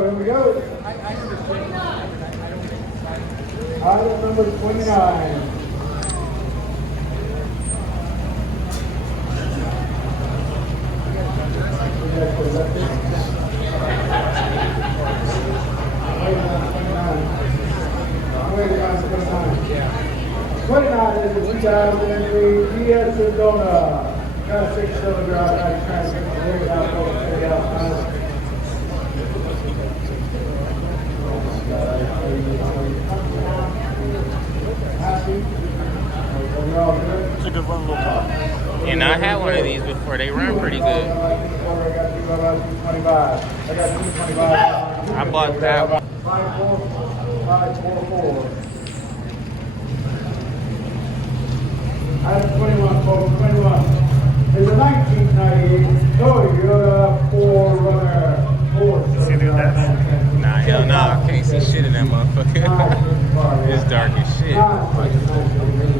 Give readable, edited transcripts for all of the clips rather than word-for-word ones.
here we go. Item number 29. Twenty-nine is the 2003 Kia Sedona. Got a 6-cylinder automatic transmission. Very out, very out. It's a good run, little top. And I had one of these before. They run pretty good. I bought that one. 544. Item 21, folks. 21 is a 1998 Toyota 4Runner. See the dash? Nah, hell no. I can't see shit in that motherfucker. It's dark as shit.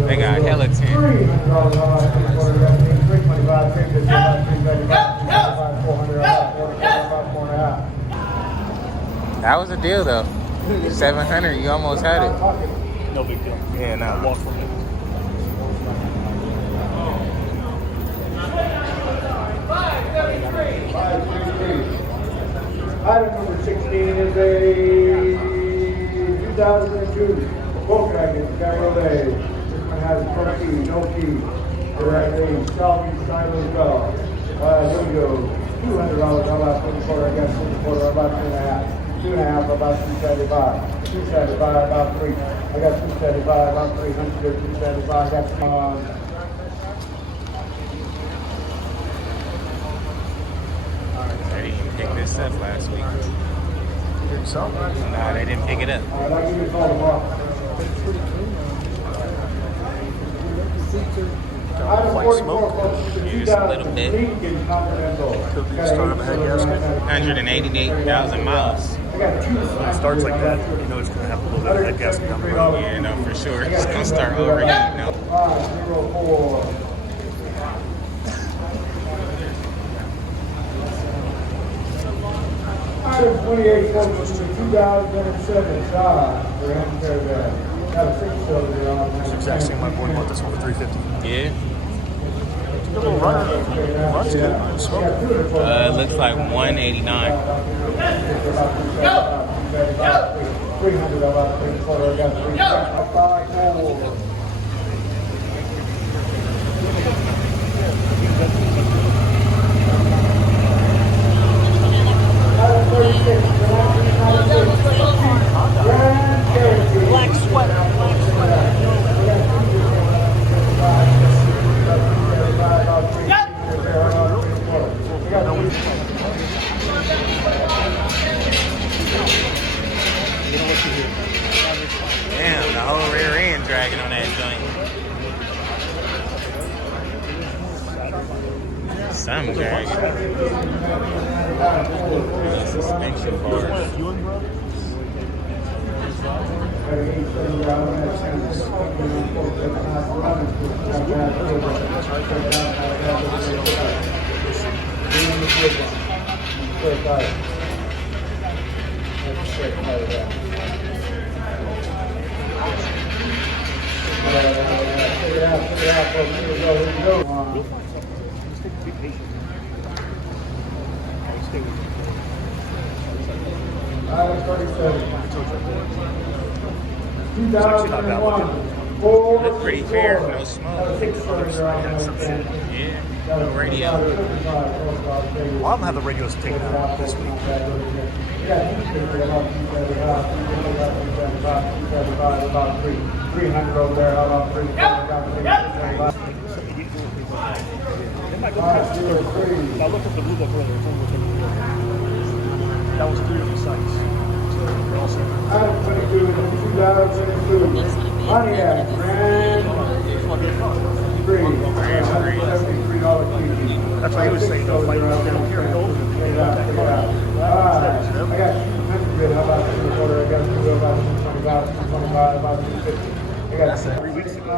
They got hella tint. That was a deal though. 700, you almost had it. No big deal. Yeah, nah. Walk from it. Item number 16 is a 2002 Volkswagen Cabriolet. This one has no key, no key. It has a salvage sign as well. Here we go. $200. How about 24? I got 24. About 2.5. 2.5. About 275. 275. About 3. I got 275. About 300. 275. I got They didn't pick this up last week. So? Nah, they didn't pick it up. I'll give you a call tomorrow. Item 44, folks, the Just a little bit. 2000 Lincoln Continental. Could be start of a head gasket. 188,000 miles. I got two. When it starts like that, you know it's going to have a little bit of head gasket down the road. Yeah, no, for sure. It's gonna start overheating. No. 504. Item 28, folks, is the 2007 Saab Grand Caravan. Got a 6-cylinder on It's the exact same my boy bought this one for $350. Yeah. Good little runner. Runs good. No smoke. Looks like 189. Black sweater. Damn, the whole rear end dragging on that joint. Some dragging. The suspension bars. Item 37. 2001 Look pretty fair, no smoke. Yeah, no radio. A lot of them have the radios taken out this week. $300 over there. How about 3? They might go past 3. I looked at the blue book earlier. It's only within 3. That was 3 different sites. So they're all separate. Item 22 is 2002 Pontiac Grand Prix. $73 key. That's what he was saying, though. Like, they don't care. Go. I got 200. How about 2.25? I got 2 about 225, 225, about 250. I got 3 weeks ago.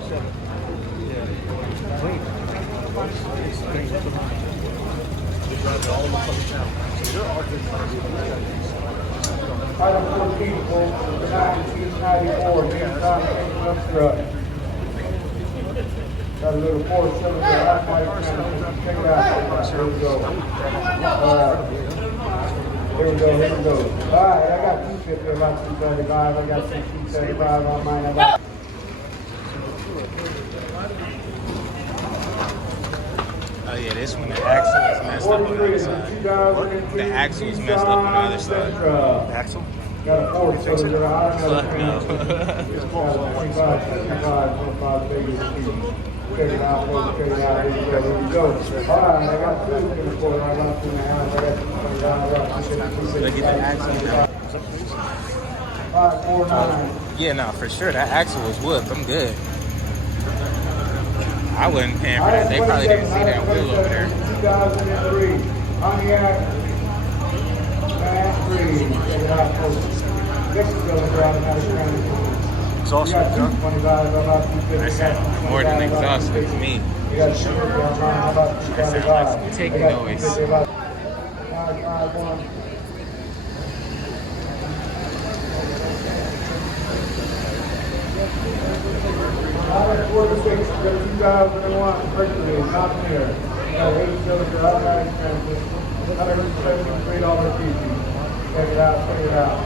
07. Yeah. Clean. Things up to mine. They drive it all in the fucking town. So there are Item 14, folks, the 1994 Nissan pickup truck. Got a little four-cylinder automatic transmission. Check it out. Here we go. Here we go. Here we go. All right, I got 250, about 235. I got 275 on mine. I got. Oh yeah, this one, the axle is messed up on the other side. The axle is messed up on the other side. Axle? Got a four-cylinder automatic Fuck no. transmission. Got a 25, 25 baby. Check it out, folks. Check it out. Here we go. Here we go. All right, I got 2 for it. I got 2.5. I got 2.25. I got 2.50. Look at the axle now. 549. Yeah, no, for sure. That axle was whooped. I'm good. I wasn't paying for that. They probably didn't see that wheel over there. 2003. Pontiac Mass 3. Check it out, folks. Six-cylinder automatic transmission. Exhaust You got system, 225, about 250. That sounds more than exhaust to me. You got 250 on mine, about 225. That sounds like some tick I got noise. 250, about 551. Item 46, got 2001 Mercury Mountaineer. Got 8-cylinder automatic transmission, $173 easy. Check it out, check it out.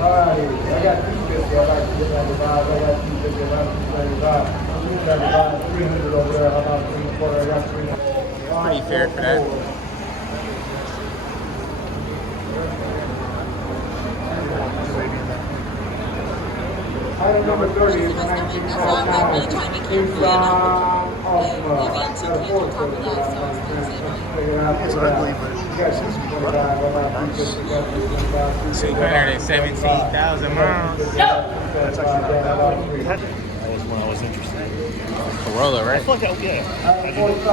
Alrighty, I got 250, I'd like to get that divide. I got 250, about 275. 275, 300 over there, how about 340? I got 300. Pretty fair for that. Item number 30 is 1999 Nissan Altima. Got a four-cylinder automatic transmission. Check it out, check it out. You got 225, about 350, got 225. 217,000 miles. That's actually not bad. That was when I was interested. Corolla, I right? feel like that, yeah. Item 45. I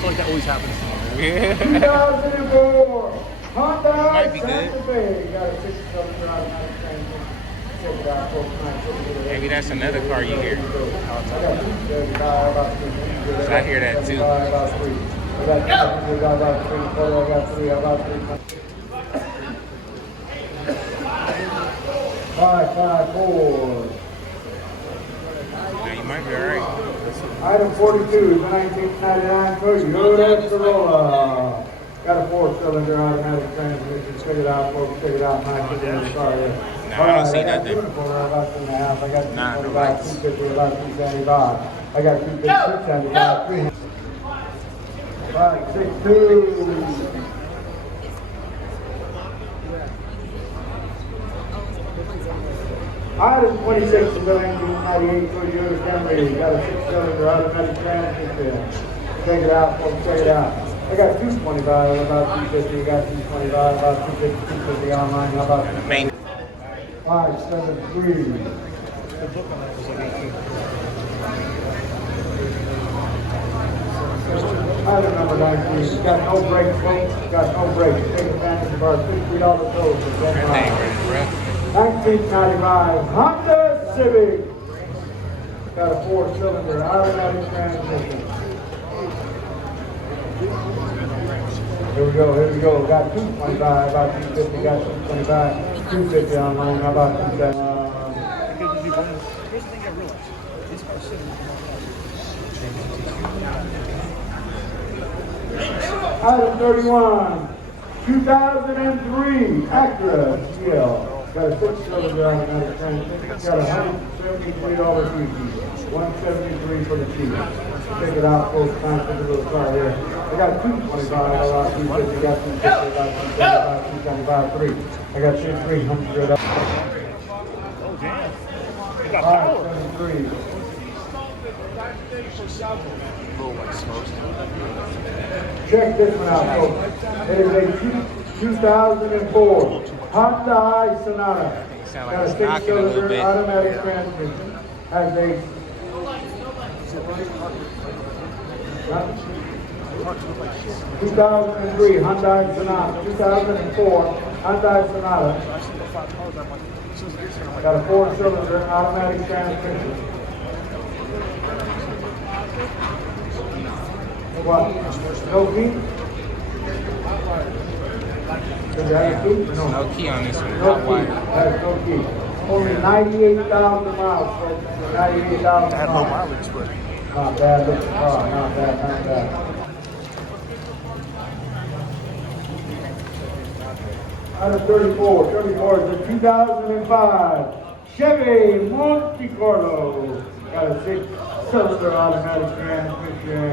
feel like that always happens. Yeah. 2004 Honda Might be good. Santa Fe. Got a 6-cylinder automatic transmission. Check it out, folks. Maybe that's another car you hear. I got 275, about 300. I hear that too. About 3. I got 200, about 340. I got 3, about 300. 554. Now you might be alright. Item 42 is 1999 Toyota Corolla. Got a 4-cylinder automatic transmission. Check it out, folks. Check it out. Nice little car there. No, I don't see nothing. About 2.5. I got Nah, no 225, lights. 250, about 275. I got 250, 675, 300. 562. Item 26 is the 1998 Toyota Camry. Got a 6-cylinder automatic transmission. Check it out, folks. Check it out. I got 225, about 250. I got 225, about 250, 250 online. How about Main. 573? Item number 19. Got no brakes, folks. Got no brakes. Take advantage of our $50 toll for That 10 thing miles. running rough. 1995 Honda Civic. Got a 4-cylinder automatic transmission. Here we go, here we go. Got 225, about 250, got 225, 250 online. How about 270? Here's the thing I realized. These cars sit in Item 31, 2003 Acura GL. Got a 6-cylinder automatic transmission. Got $173 easy. $173 for the cheap. Check it out, folks. Nice little car here. I got 225, about 250, got 250, about 275, 275, 3. I got 300. Oh, damn. You got power. 573. Check this one out, folks. It is a 2004 Honda Sonata. Sound like Got a it's knocking a little 6-cylinder bit. automatic transmission. Has a 2003 Hyundai Sonata. 2004 Hyundai Sonata. Got a 4-cylinder automatic transmission. What? No key? Does it have a key or no? No key on this one. No Not key. wired. That's no key. Only 98,000 miles, folks. 98,000 Had low miles. mileage, but Not bad looking car. Not bad, not bad. Out of 34. 34 is a 2005 Chevy Montecarlo. Got a 6-cylinder automatic transmission.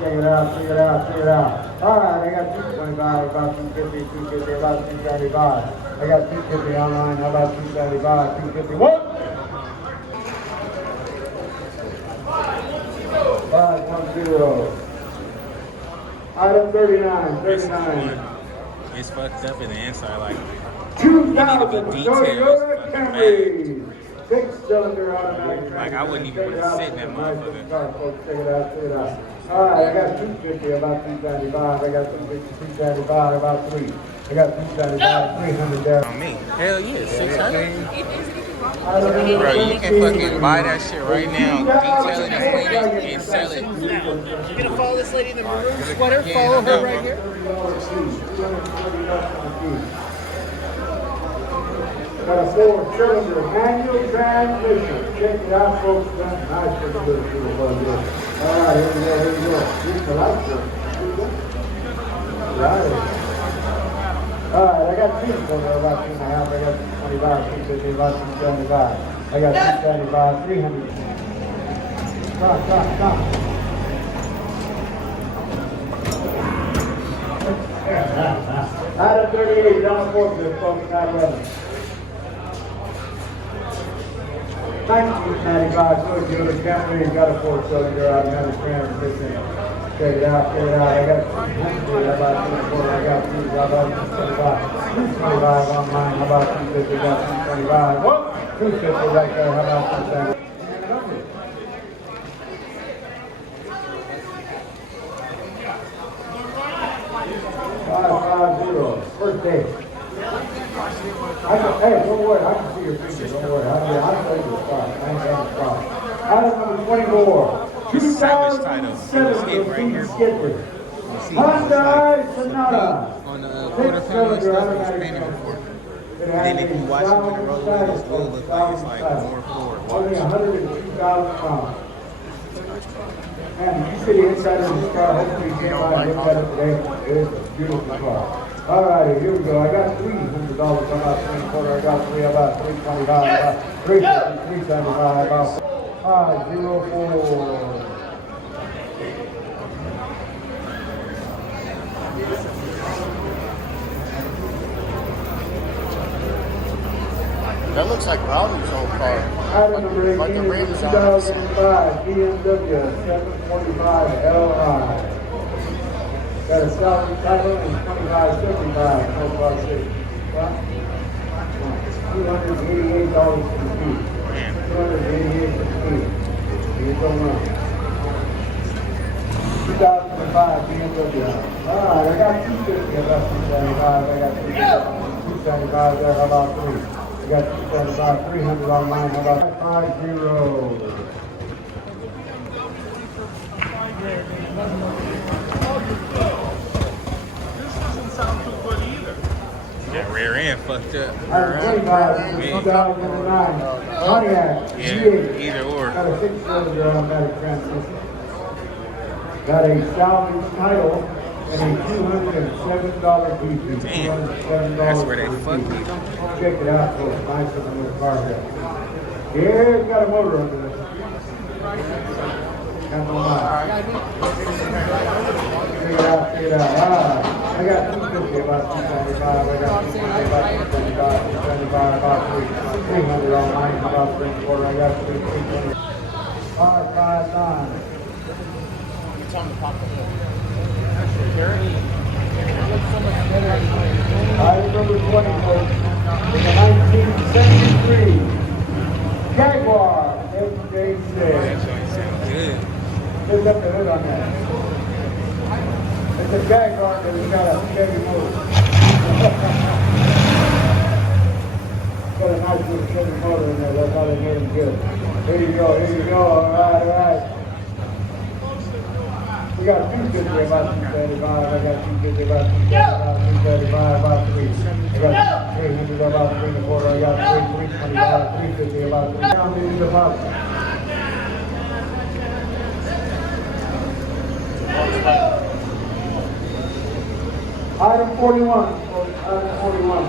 Check it out, check it out, check it out. All right, I got 225, about 250, 250, about 275. I got 250 online, how about 275, 250? What? 510. Item 39, 39. It's fucked up in the inside, like 2000 detailed. Toyota Camry. 6-cylinder automatic. Like, I wouldn't even want to sit in that motherfucker. Check it out, check it out. All right, I got 250, about 275. I got 250, 275, about 3. I got 275, 300 there. On me. Hell yeah, 600. Bro, Bro, you can fucking buy that shit right now, detail it and clean it, and sell it. You gonna follow this lady in the maroon sweater? Follow her right here. Got a 4-cylinder manual transmission. Check it out, folks. That's nice. All right, here we go, here we go. Here's the light switch. Right. All right, I got 2 for about 2.5. I got 225, 250, about 275. I got 275, 300. Stop. Out of 38, down 4, folks, not 11. 1995 Toyota Camry, got a 4-cylinder automatic transmission. Check it out, check it out. I got 200, how about 240, I got 2, how about 225, 225 online, how about 250, got 225. Whoop, 250 right there, how about 270? 550, first day. Hey, don't worry, I can see your picture, don't worry. I'll tell you the spot. I ain't got the spot. Item number 24. 2007 Skipper. Hyundai Sonata. On the quarter panel, it's stuff was painted before. And then if you watch it when it rolls in, it still looks like it's like more forward. Only 102,000 miles. Man, you see the inside of this car. Hopefully you came by and looked at it today. It is a beautiful car. All righty, here we go. I got $300 about 3/4. I got 3, about 325, about 350, 375, about 504. that looks like Rowdy's old car. Item number 18 Like a is Ramsey. 2005 BMW 745 Li. Got a salary title and 2575, no plus $6. $288 for the fee. $288 for the fee. You don't know. 2005 BMW. All right, I got 250 about 275. I got 275 there. How about 3? I got 275, 300 online. How about 50? That rear end fucked up. Item 25 is 2009 Pontiac Yeah, G8. either or. Got a 6-cylinder automatic transmission. Got a salvage title and a $207 fee. Damn. $207 That's where they for the fucked fee. me. Check it out, folks. Nice looking little car here. Yeah, it's got a motor under it. Got no mind. Check it out, check it out. Ah, I got 250 about 275. I got 250 about 275, 275 about 300 online, about 3/4. I got 320. 559. Tell him to pop it. Item number 20, folks, is a 1973 Jaguar XJ6. That joint sound good. Lift up the hood on that. It's a Jaguar that has got a Chevy motor. Got a nice little Chevy motor in there. That's how they made him good. Here you go, here you go. All right, all right. We got 250 about 275. I got 250 about 275, 275 about Item 41, item 41.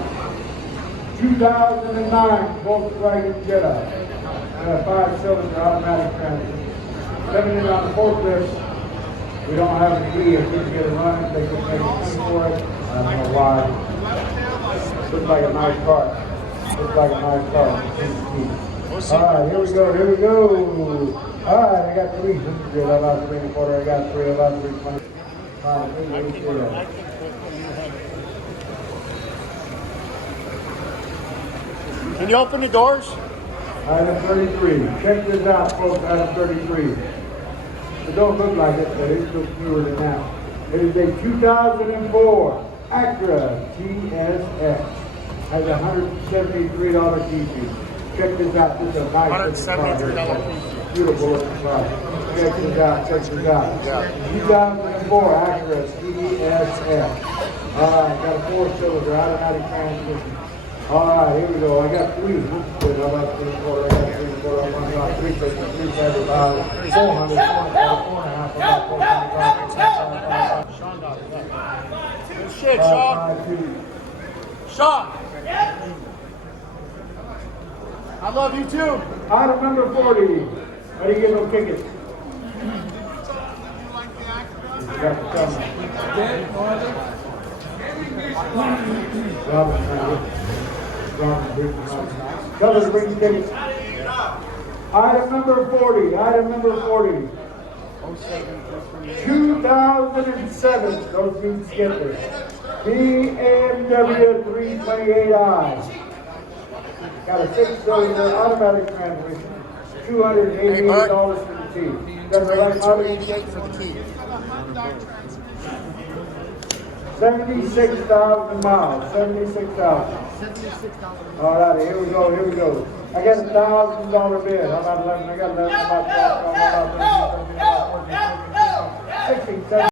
2009 Volkswagen Jetta. 5-cylinder automatic transmission. Coming in on the forklift. We don't have a key. If we can get it running, they can make a key for it. I don't know why. Looks like a nice car. Looks like a nice car. Alright, here we go, here we go. Alright, I got 3. This is good. I lost 3 1/4. I got 3. I lost 3 20. Can you open the doors? Item 33. Check this out, folks. Item 33. It don't look like it, but it looks newer than that. It is a 2004 Acura TSX. Has a $173 TC. Check this out. This is a nice $173 beautiful looking car. Check this out. Check this out. 2004 Acura TSX. Alright, got a 4-cylinder automatic transmission. Alright, here we go. I got 3. Good. I got 3 1/4. I got 3 1/4. I got 350, 375, 400, 4.5. Good shit, Sean. Sean. I love you too. Item number 40. How do you get no tickets? Got the camera. Robin, tell us to bring the tickets. Item number 40. Item number 40. 2007. Those need to skip this. BMW 328i. Got a 6-cylinder automatic transmission. $288 for the key. That's the right model. $288 for the key. 76,000 miles. 76,000. All right, here we go. Here we go. I got a $1,000 bid. How about 11? I got 11. About 12. How about 13? 16, 17.